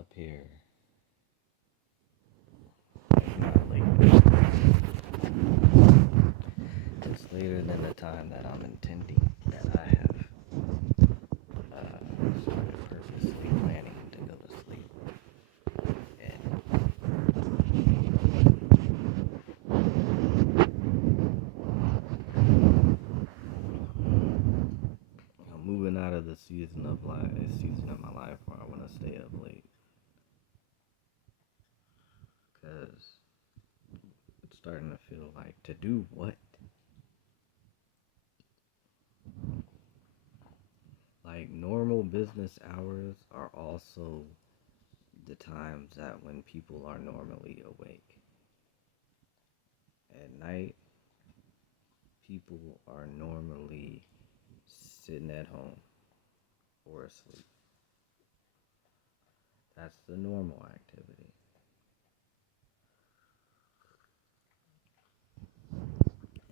up here. It's not late. It's later than the time that I'm intending, that I have started purposely planning to go to sleep. And I'm moving out of the season of my life where I want to stay up late. Because it's starting to feel like, to do what? Like, normal business hours are also the times that when people are normally awake. At night, people are normally sitting at home or asleep. That's the normal activity.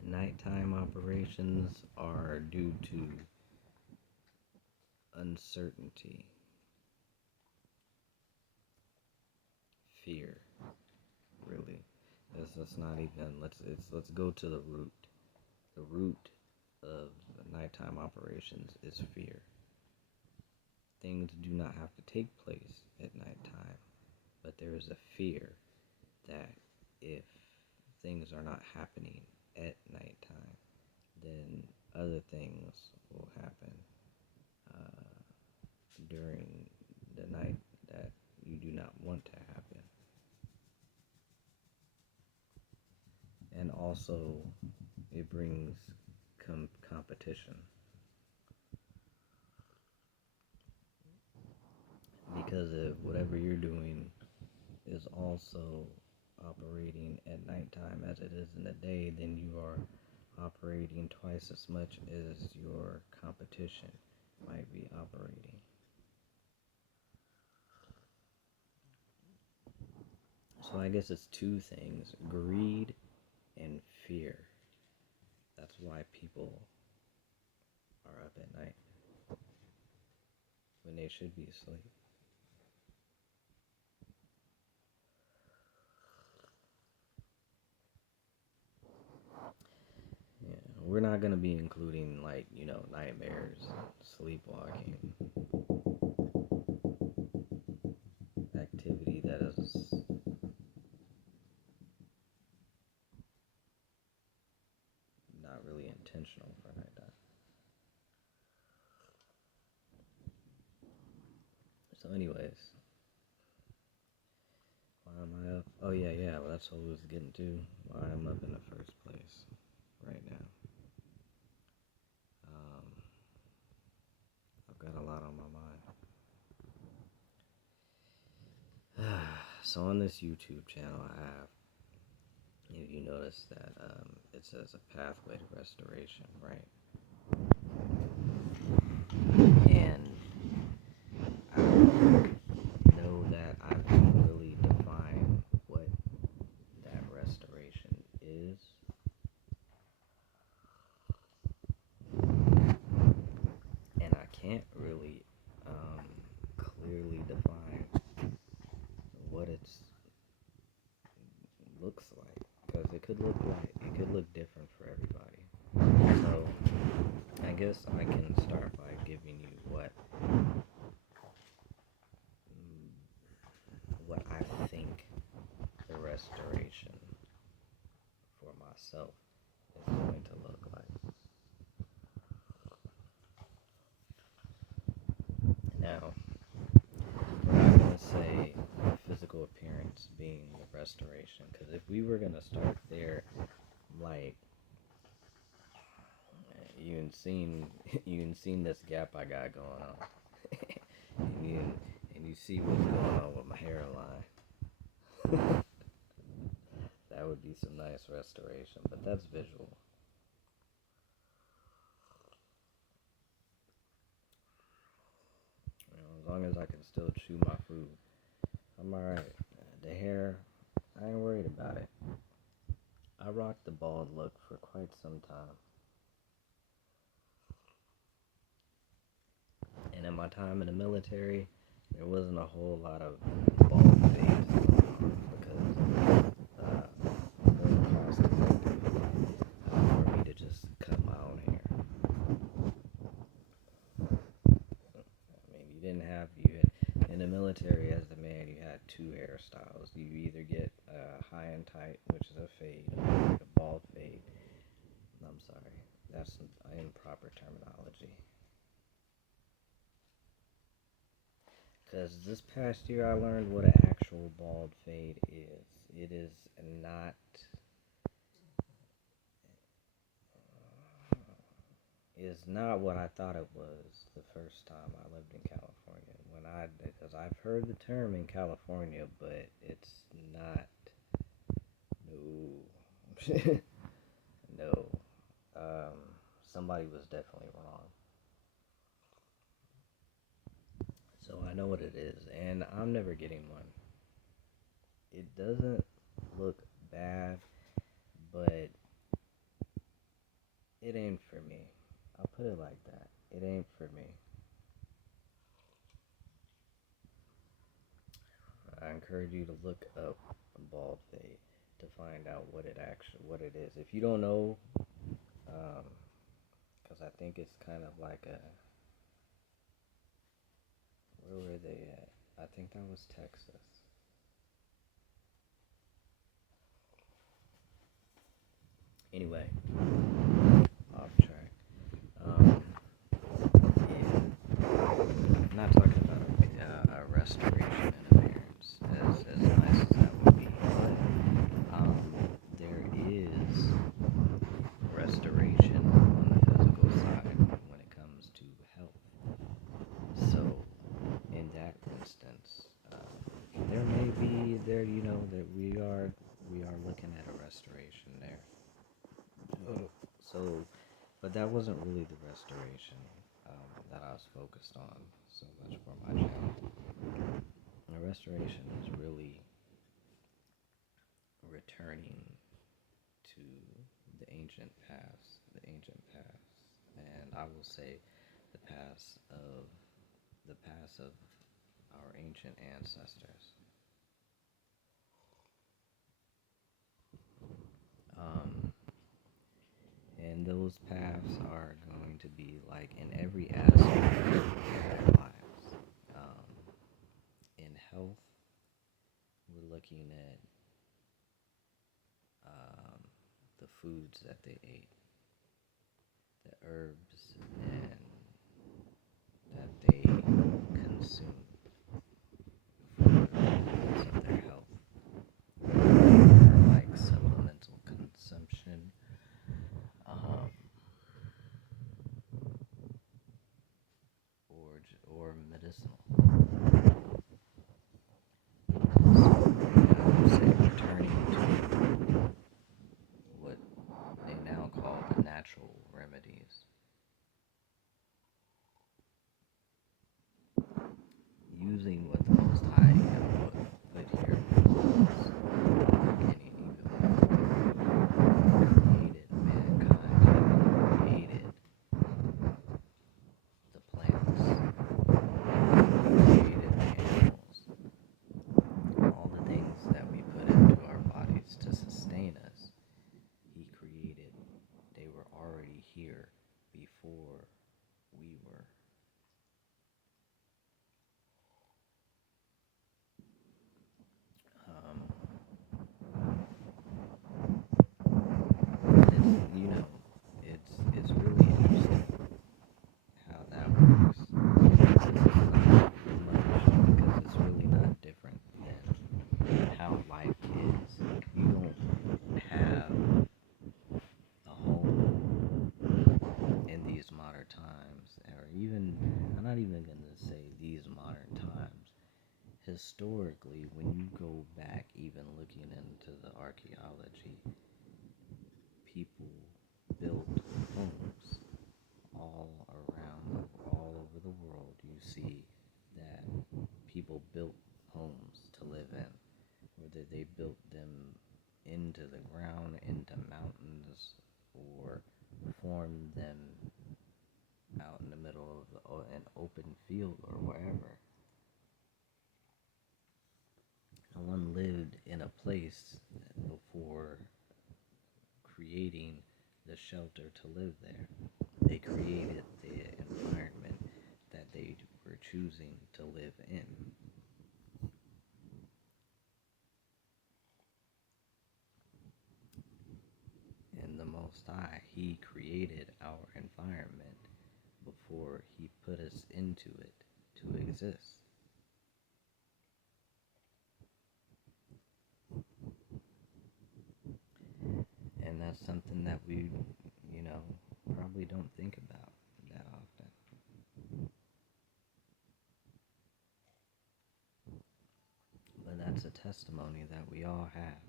Nighttime operations are due to uncertainty, fear, really. Let's not even let's go to the root. The root of nighttime operations is fear. Things do not have to take place at nighttime, but there is a fear that if things are not happening at nighttime, then other things will happen during the night that you do not want to happen. And also, it brings competition. Because if whatever you're doing is also operating at nighttime as it is in the day, then you are operating twice as much as your competition might be operating. So I guess it's two things: greed and fear. That's why people are up at night when they should be asleep. Yeah, we're not going to be including, like, nightmares, sleepwalking, activity that is not really intentional for nighttime. So anyways, why am I up? Oh yeah, well, that's what I was getting to. Why I'm up in the first place right now. I've got a lot on my mind. So on this YouTube channel I have, if you notice that it says a pathway to restoration, right? And I know that I don't really define what that restoration is. And I can't really clearly define what it looks like, because it could look different for everybody. So I guess I can start by giving you what I think the restoration for myself is going to look like. Now, we're not going to say physical appearance being the restoration, because if we were going to start there, like, you can seen this gap I got going on, and you see what's going on with my hairline. That would be some nice restoration, but that's visual. As long as I can still chew my food, I'm alright. The hair, I ain't worried about it. I rocked the bald look for quite some time. And in my time in the military, there wasn't a whole lot of bald fades because more cost effective for me to just cut my own hair. I mean, in the military as the man, you had two hairstyles. You either get high and tight, which is a fade, or a bald fade. I'm sorry, that's improper terminology. Because this past year I learned what an actual bald fade is. It is not. Is not what I thought it was the first time I lived in California. Because I've heard the term in California, but it's not. No, no. Somebody was definitely wrong. So I know what it is, and I'm never getting one. It doesn't look bad, but it ain't for me. I'll put it like that. It ain't for me. I encourage you to look up a bald fade to find out what it is. If you don't know, because I think it's kind of like where were they at? I think that was Texas. Anyway, off track. Yeah, I'm not talking about a restoration in appearance, as nice as that would be, but there is restoration on the physical side when it comes to health. So, in that instance, there may be there, that we are looking at a restoration there. So, but that wasn't really the restoration that I was focused on so much for my channel. The restoration is really returning to the ancient past, and I will say the past of our ancient ancestors. Um, and those paths are going to be like in every aspect of our lives. In health, we're looking at um, the foods that they ate, the herbs and that they consume for the benefits of their health, or like supplemental consumption, um, or medicinal. So I would say returning to what they now call the natural remedies, using what the Most High put here was beginning, even created mankind, created the plants, created the animals, all the things that we put into our bodies to sustain us. He created. They were already here before we were. Um, it's it's really interesting how that works. Because it's really not different than how life is. You don't have a home in these modern times, or even, I'm not even going to say these modern times. Historically, when you go back, even looking into the archaeology, people built homes all over the world. You see that people built homes to live in, whether they built them into the ground, into mountains, or formed them out in the middle of an open field or wherever. one lived in a place before creating the shelter to live there. They created the environment that they were choosing to live in. And the Most High, He created our environment before He put us into it to exist. And that's something that we, probably don't think about that often. But that's a testimony that we all have.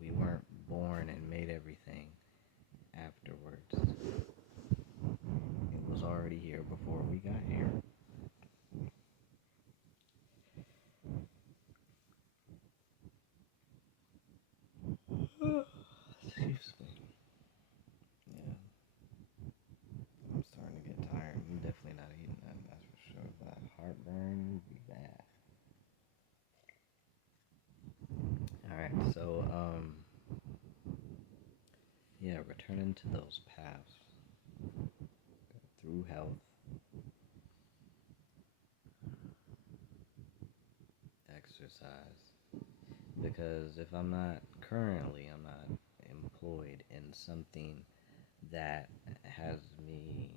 We weren't born and made everything afterwards. It was already here before we got here. Excuse me. Yeah. I'm starting to get tired. I'm definitely not eating that, that's for sure. But heartburn would be bad. Alright, so, returning to those paths through health, exercise. Because if I'm not employed in something that has me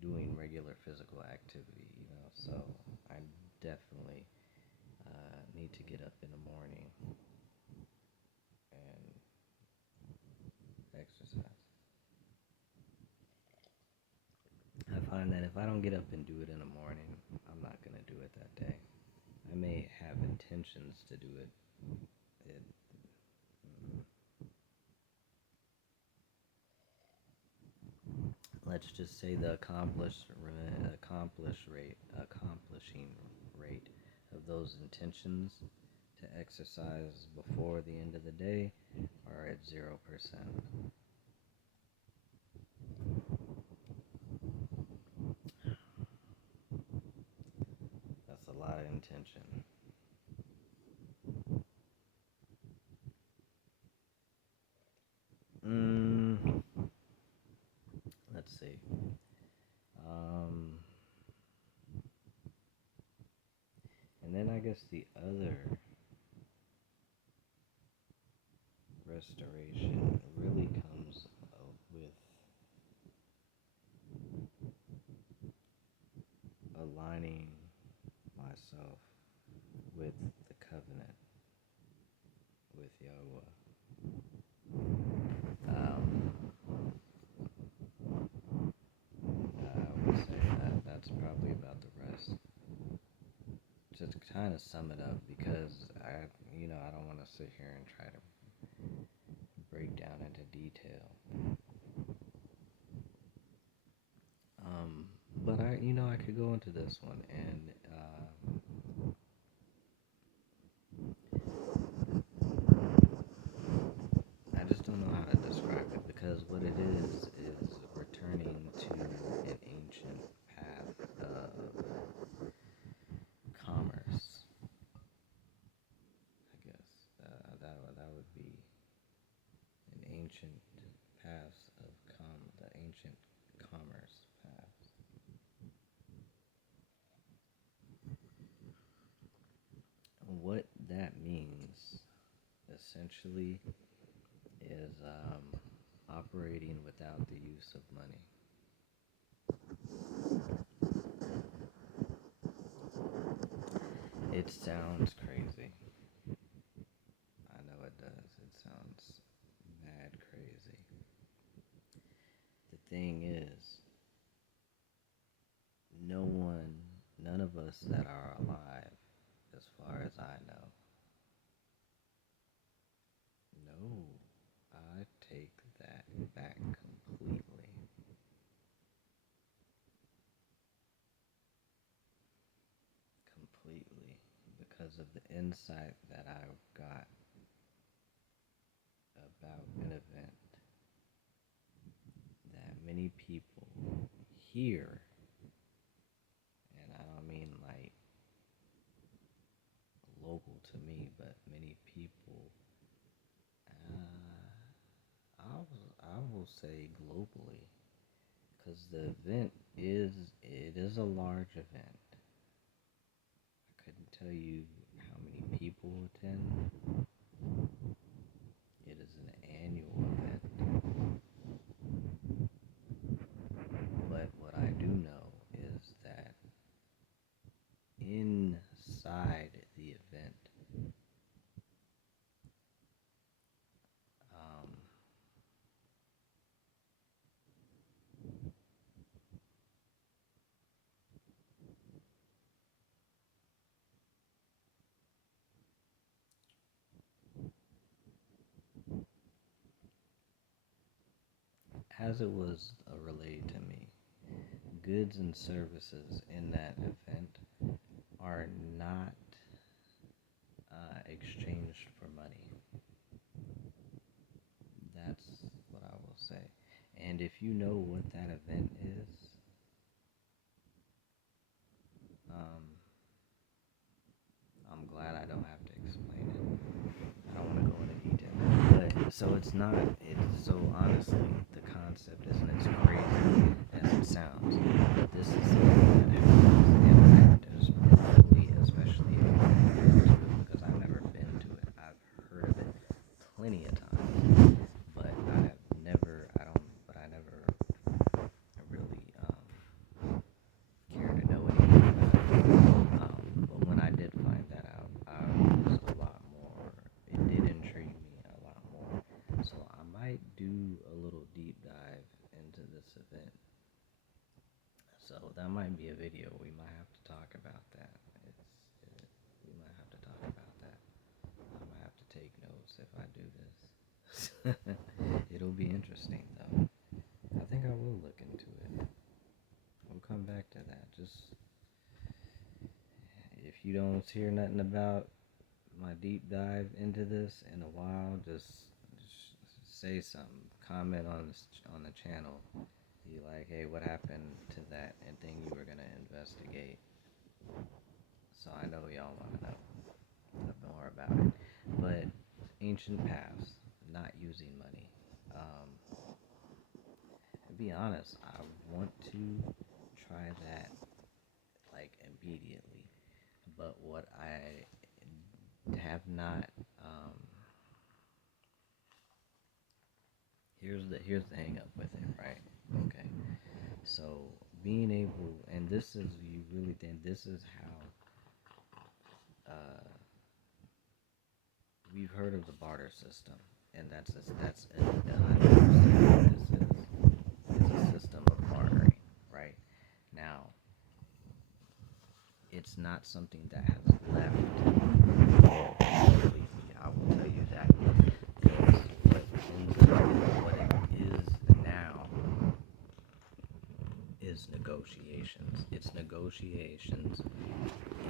doing regular physical activity, so I definitely need to get up in the morning and exercise. I find that if I don't get up and do it in the morning, I'm not going to do it that day. I may have intentions to do it. Let's just say the accomplishing rate of those intentions to exercise before the end of the day are at 0%. That's a lot of intention. Let's see. And then I guess the other restoration really comes with aligning myself with the covenant with Yahweh. I would say that's probably about the rest. Just to kind of sum it up, because I don't want to sit here and try to break down into detail. But I could go into this one, and I just don't know how to describe it, because what it is returning to an ancient path of commerce. I guess that would be an ancient paths of the ancient commerce paths. What that means, essentially, is operating without the use of money. It sounds crazy. I know it does. It sounds mad crazy. The thing is, none of us that are alive, as far as I know, no, I take that back completely. Completely. Because of the insight that I've got about an event that many people here, and I don't mean like local to me, but many people, I will say globally, because the event is a large event. I couldn't tell you how many people attend. It is an annual event, but what I do know is that inside the event, um, as it was relayed to me, goods and services in that event are not exchanged for money. That's what I will say. And if you know what that event is, um, I'm glad I don't have to explain it. I don't want to go into detail. But so it's not. It's so honestly, the concept isn't as crazy as it sounds. But this is something that happens in practice, really, especially if you've been to it, because I've never been to it. I've heard of it plenty of times, but I have never. I don't. But I never really care to know anything about it. But when I did find that out, I was a lot more. It did intrigue me a lot more. So I might do a little deep dive into this event. So that might be a video. We might have to talk about that. We might have to talk about that. I might have to take notes if I do this. It'll be interesting though. I think I will look into it. We'll come back to that. Just if you don't hear nothing about my deep dive into this in a while, just say something. Comment on the channel. Be like, hey, what happened to that and thing you were gonna investigate? So I know y'all want to know more about it. But ancient past, not using money. To be honest, I want to try that like immediately. But what I have not, here's the hang up with it, right? Okay, so being able, and this is, you really think this is how we've heard of the barter system, and that's a 100%. This is a system of bartering, right? Now, it's not something that has left. Believe me, I will tell you that. Because what it is now is negotiations. It's negotiations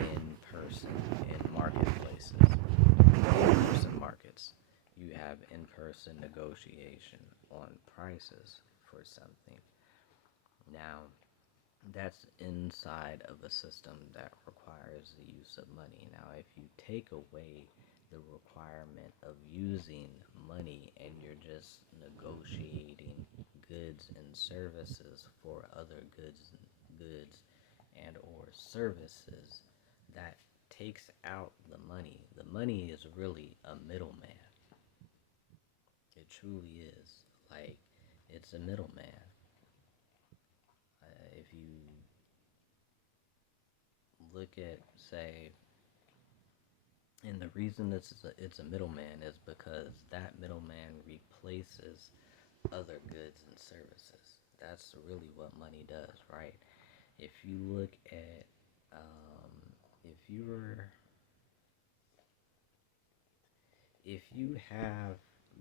in person, in marketplaces, in person markets. You have in person negotiation on prices for something. Now, that's inside of a system that requires the use of money. Now, if you take away the requirement of using money and you're just negotiating goods and services for other goods and or services, that takes out the money. The money is really a middleman. It truly is. Like, it's a middleman. If you look at, say, and the reason it's a middleman is because that middleman replaces other goods and services. That's really what money does, right? If you look at, if you have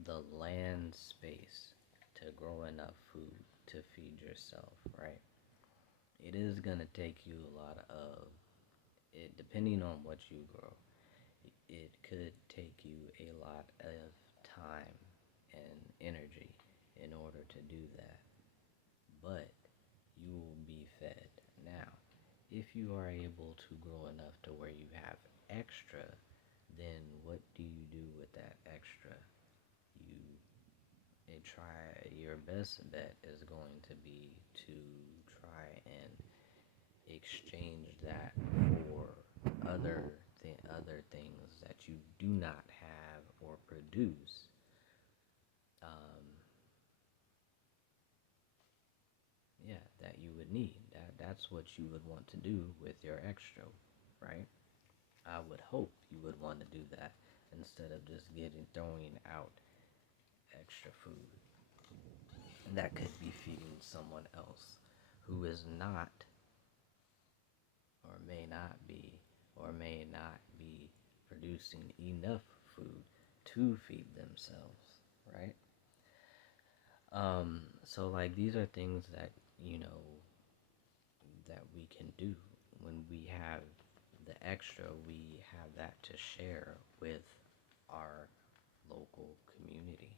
the land space to grow enough food to feed yourself, right? It is gonna take you a lot of it, depending on what you grow. It could take you a lot of time and energy in order to do that, but you will be fed. Now, if you are able to grow enough to where you have extra, then what do you do with that extra? You try your best bet is going to be to try and exchange that for other things that you do not have or produce. Um, yeah, that you would need. That's what you would want to do with your extra, right? I would hope you would want to do that instead of just throwing out extra food that could be feeding someone else who is not or may not be producing enough food to feed themselves, right? So like these are things that, you know, that we can do when we have the extra, we have that to share with our local community.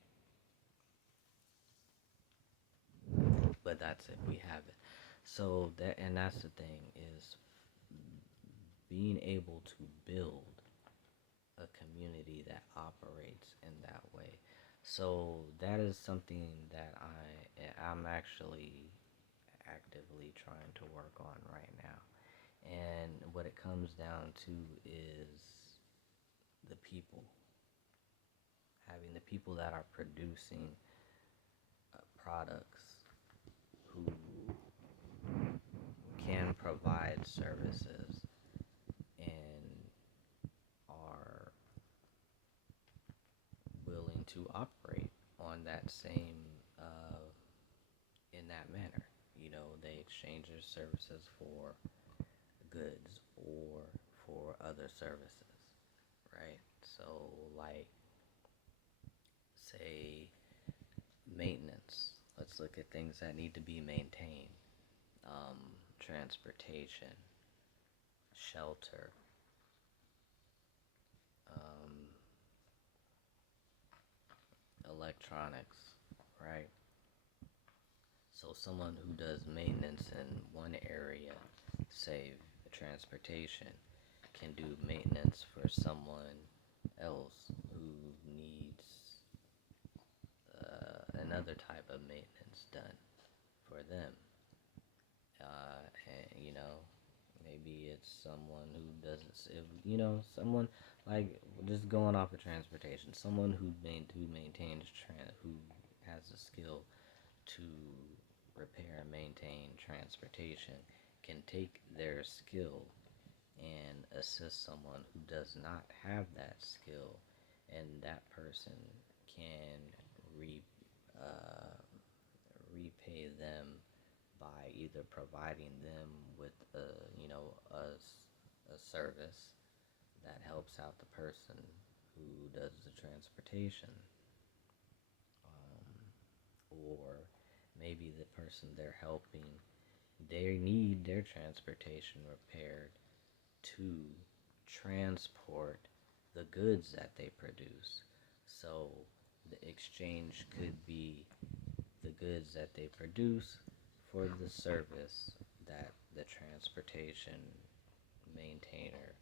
But that's it, we have it. So that's the thing is being able to build a community that operates in that way. So that is something that I'm actually actively trying to work on right now. And what it comes down to is the people, having the people that are producing products who can provide services and are willing to operate on that same in that manner. You know, they exchange their services for goods or for other services, right? So, like, say, maintenance. Let's look at things that need to be maintained. Transportation, shelter, um, electronics, right? So someone who does maintenance in one area, say transportation, can do maintenance for someone else who needs another type of maintenance done for them. And, you know, maybe it's someone who doesn't, you know, someone like just going off of transportation, someone who maintains who has the skill to repair and maintain transportation can take their skill and assist someone who does not have that skill, and that person can re, uh, repay them by either providing them with a service that helps out the person who does the transportation, or maybe the person they're helping, they need their transportation repaired to transport the goods that they produce. So the exchange could be the goods that they produce for the service that the transportation maintainer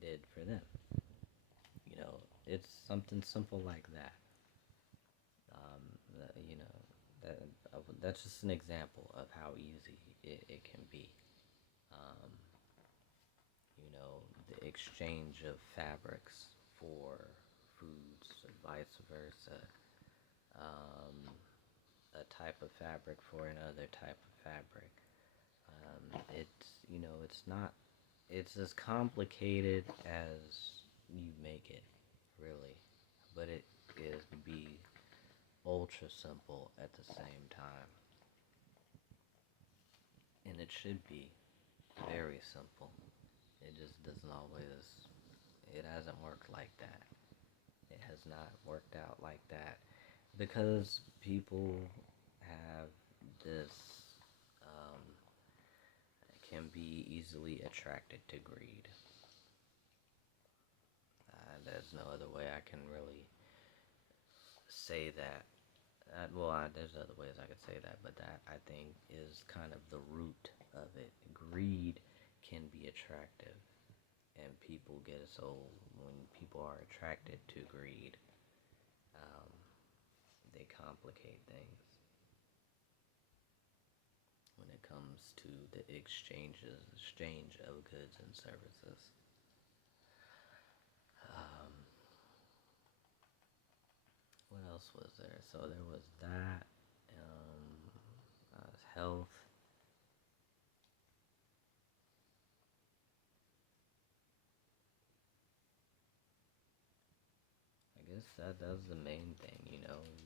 did for them. You know, it's something simple like that. You know, that's just an example of how easy it can be. Um, you know, the exchange of fabrics for foods, or vice versa. Um, a type of fabric for another type of fabric. It's not, it's as complicated as you make it, really. But it is to be ultra simple at the same time. And it should be very simple. It just doesn't always, it hasn't worked like that. It has not worked out like that because people have this, um, can be easily attracted to greed. There's no other way I can really say that. There's other ways I could say that, but that I think is kind of the root of it. Greed can be attractive. and people get so when people are attracted to greed, um, they complicate things when it comes to the exchange of goods and services. Um, what else was there? So there was that. Health. I guess that was the main thing. It was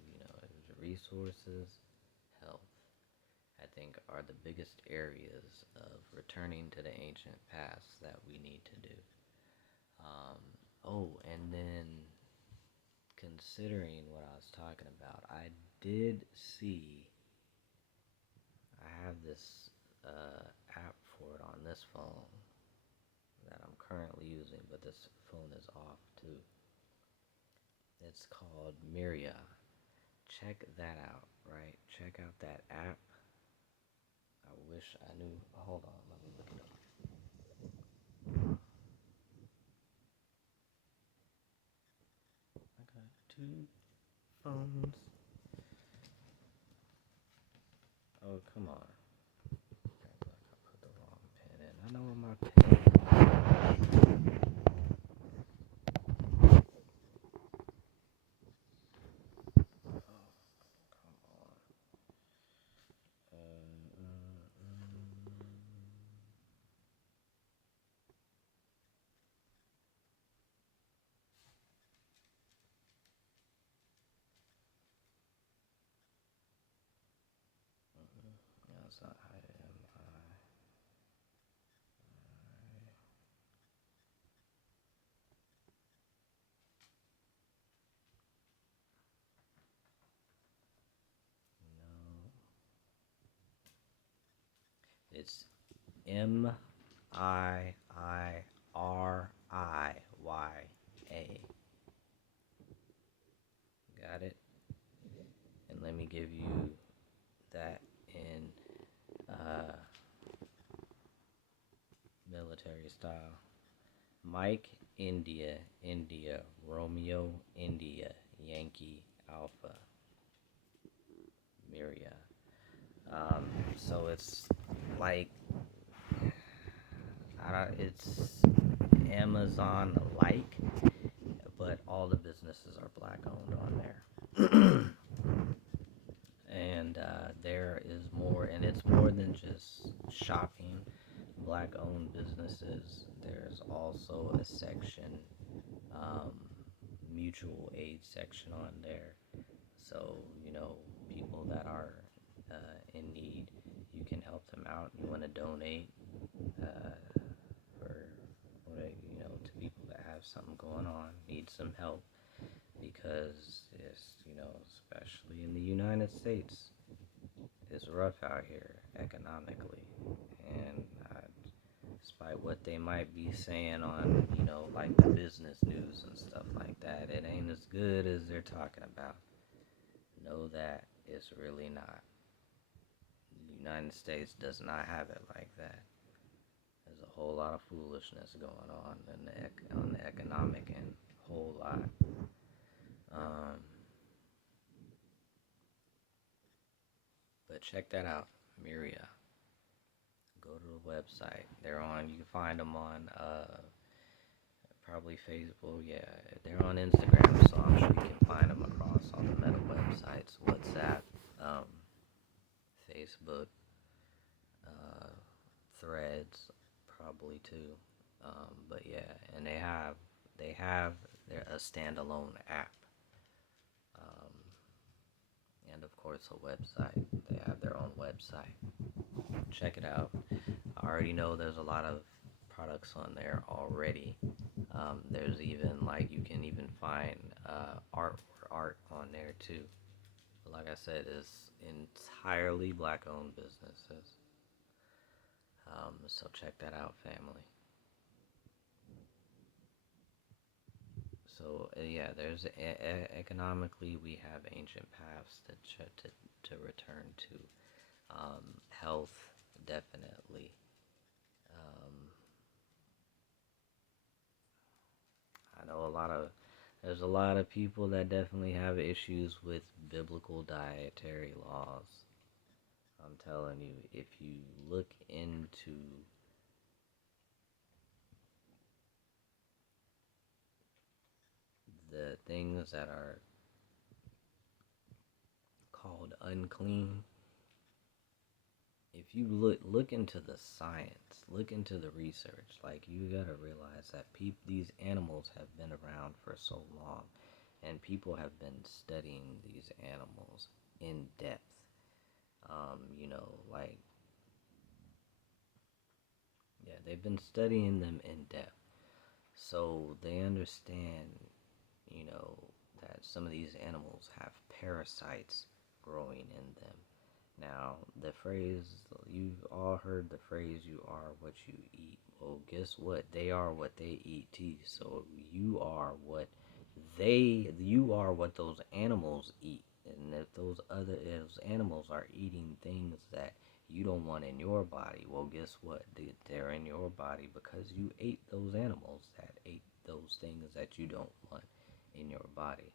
resources, health. I think are the biggest areas of returning to the ancient past that we need to do. And then considering what I was talking about, I did see, I have this app for it on this phone that I'm currently using, but this phone is off too. It's called Miria. Check that out, right? Check out that app. I wish I knew. Hold on, let me look it up. I got two phones. Oh, come on. I put the wrong pen in. I know where my pen is. Oh, come on. No, it's not IMI. No. It's MIIRIYA. Got it? And let me give you that in military style. Mike, India, India, Romeo, India, Yankee, Alpha, Miria. So it's like, it's Amazon like, but all the businesses are black owned on there. And there is more, and it's more than just shopping, black owned businesses. There's also a section, um, mutual aid section on there. So, people that are in need, you can help them out. You want to donate uh, to people that have something going on, need some help, because especially in the United States, it's rough out here economically, and despite what they might be saying on, like the business news and stuff like that, it ain't as good as they're talking about. Know that it's really not. The United States does not have it like that. There's a whole lot of foolishness going on on the economic end, whole lot. But check that out, Miria. Go to the website. They're on. You can find them on probably Facebook. Yeah, they're on Instagram, so I'm sure you can find them across on the Meta websites, WhatsApp, Facebook, Threads, probably too. But yeah, and they have their a standalone app, um, and of course a website. They have their own website. Check it out. I already know there's a lot of products on there already. There's even you can even find art on there too. But like I said, it's entirely black owned businesses. So check that out, family. So yeah, there's economically we have ancient paths to return to. Health, definitely. Um, there's a lot of people that definitely have issues with biblical dietary laws. I'm telling you, if you look into the things that are called unclean, if you look into the science, look into the research, like you gotta realize that these animals have been around for so long, and people have been studying these animals in depth. Like, yeah, they've been studying them in depth, so they understand, you know, that some of these animals have parasites growing in them. Now, the phrase, you've all heard the phrase, you are what you eat. Well, guess what? They are what they eat too. So you are what those animals eat. And if those animals are eating things that you don't want in your body, well, guess what? They're in your body because you ate those animals that ate those things that you don't want in your body.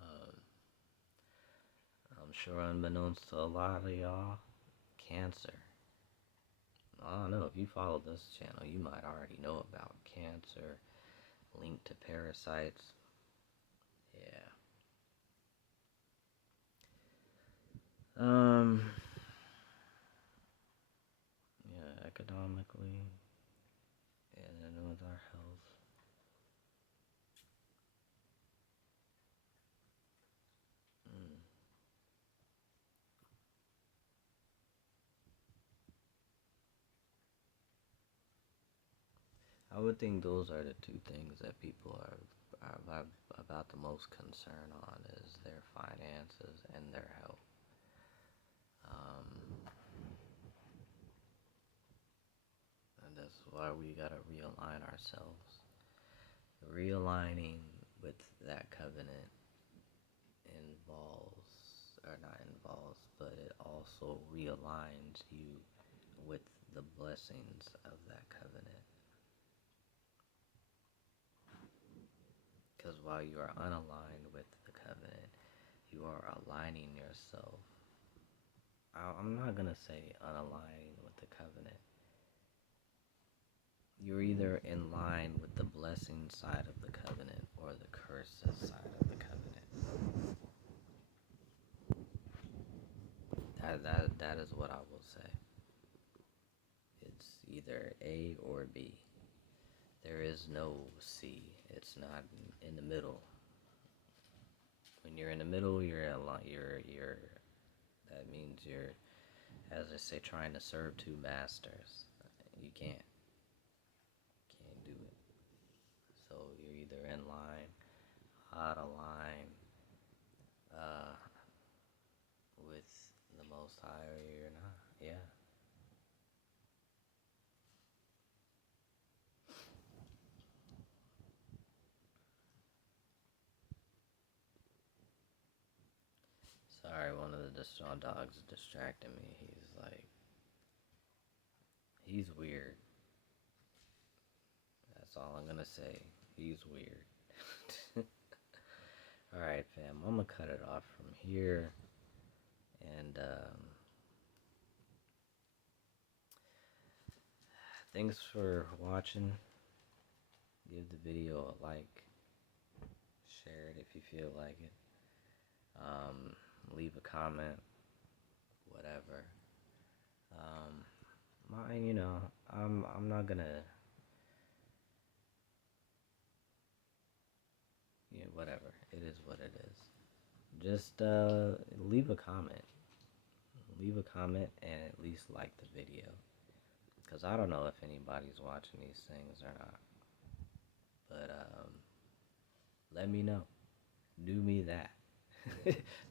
Um, I'm sure unbeknownst to a lot of y'all, cancer. I don't know, if you follow this channel, you might already know about cancer linked to parasites. Yeah. Um, yeah, economically, and with our health. Mm. I would think those are the two things that people are about the most concern on is their finances and their health. Um, and that's why we gotta realign ourselves. Realigning with that covenant but it also realigns you with the blessings of that covenant. Because while you are unaligned with the covenant, you are aligning yourself. I'm not going to say unaligning with the covenant. You're either in line with the blessing side of the covenant or the curses side of the covenant. That is what I will say. It's either A or B. There is no C. It's not in the middle. When you're in the middle, that means you're, as I say, trying to serve two masters. You can't do it. So you're either in line, out of line, uh, with the Most High, or you're not. Yeah. Sorry, one of the dogs distracted me. He's weird. That's all I'm gonna say. He's weird. Alright, fam, I'm gonna cut it off from here. And, thanks for watching. Give the video a like. Share it if you feel like it. Leave a comment. Whatever. I'm not gonna, whatever. It is what it is. Just, leave a comment. Leave a comment and at least like the video. Because I don't know if anybody's watching these things or not. But, let me know. Do me that.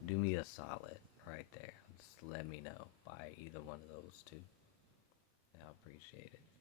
Do me a solid right there. Just let me know by either one of those two. I'll appreciate it.